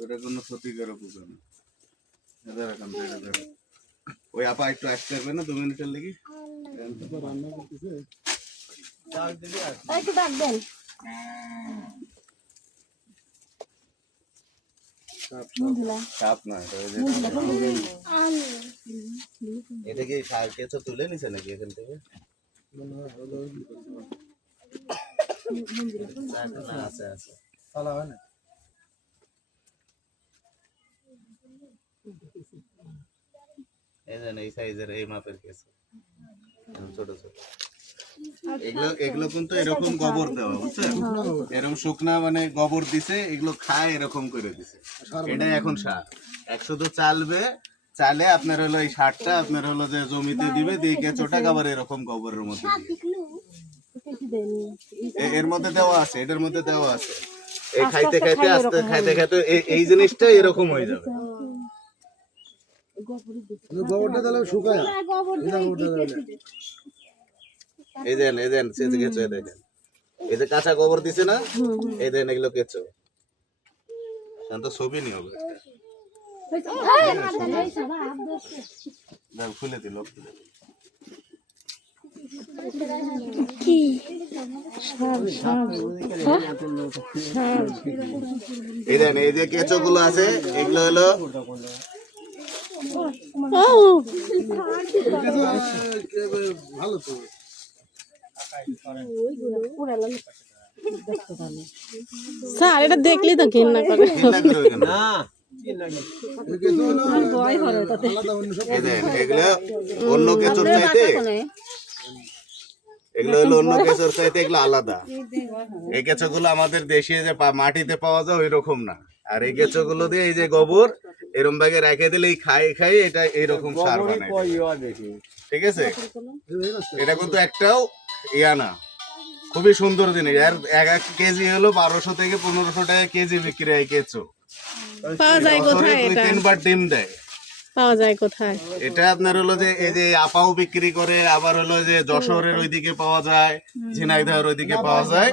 ওটা কোনো ক্ষতিকারক পোকা না। এদের এখান থেকে ধরো। ওই আপা একটু আসতে পারবে না দু মিনিটের লেগে? একটু ডাক দেন এটা কি কেঁচো তুলে নিছে নাকি এখান থেকে? না, আছে আছে। এই যে এই সাইজের এই মাপের কেঁচো ছোট ছোট। এগুলো এগুলো কিন্তু এরকম গোবর দেওয়া বুঝছেন? এরকম শুকনা মানে গোবর দিছে এগুলো খায় এরকম করে দিছে। এটাই এখন সার। এক শুধু চালবে চালে আপনার হলো এই সারটা আপনার হলো যে জমিতে দিবে দিয়ে কেঁচোটা আবার এরকম গোবরের মধ্যে দিবে। এর মধ্যে দেওয়া আছে এটার মধ্যে দেওয়া আছে। এই খাইতে খাইতে আস্তে খাইতে খাইতে এই জিনিসটা এরকম হয়ে যাবে। গোবরটা তাহলে শুকায় এই দেন এই দেন কেঁচো এই দেখেন। এই যে কাঁচা গোবর দিছে না এই দেন এগুলো কেঁচো। শান্ত ছবি নি হবে খুলে দিল খুলে দিল। এই দেন এই যে কেঁচো গুলো আছে এগুলো হলো ভালো তো স্যার এটা দেখলেই তো ঘৃণা করে। অন্য এগুলো অন্য কেঁচোর চাইতে এগুলো হলো অন্য কেঁচোর চাইতে এগুলো আলাদা। এই কেঁচোগুলো আমাদের দেশে যে মাটিতে পাওয়া যায় ওই রকম না। আর এই কেঁচোগুলো দিয়ে এই যে গোবর এরম ভাগে রেখে দিলেই খাই খাই এটা এরকম সার বানায় ঠিক আছে এটা কিন্তু একটাও ইয়া না খুবই সুন্দর জিনিস আর এক এক কেজি হলো বারোশো থেকে পনেরোশো টাকা কেজি বিক্রি হয় কেঁচো পাওয়া যায় বছরে কোথায় এটা তিনবার ডিম দেয় পাওয়া যায় কোথায় এটা আপনার হলো যে এই যে আপাও বিক্রি করে আবার হলো যে যশোরের ওইদিকে পাওয়া যায় ঝিনাইদহের ওইদিকে পাওয়া যায়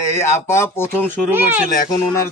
এই আপা প্রথম শুরু করছিল এখন ওনার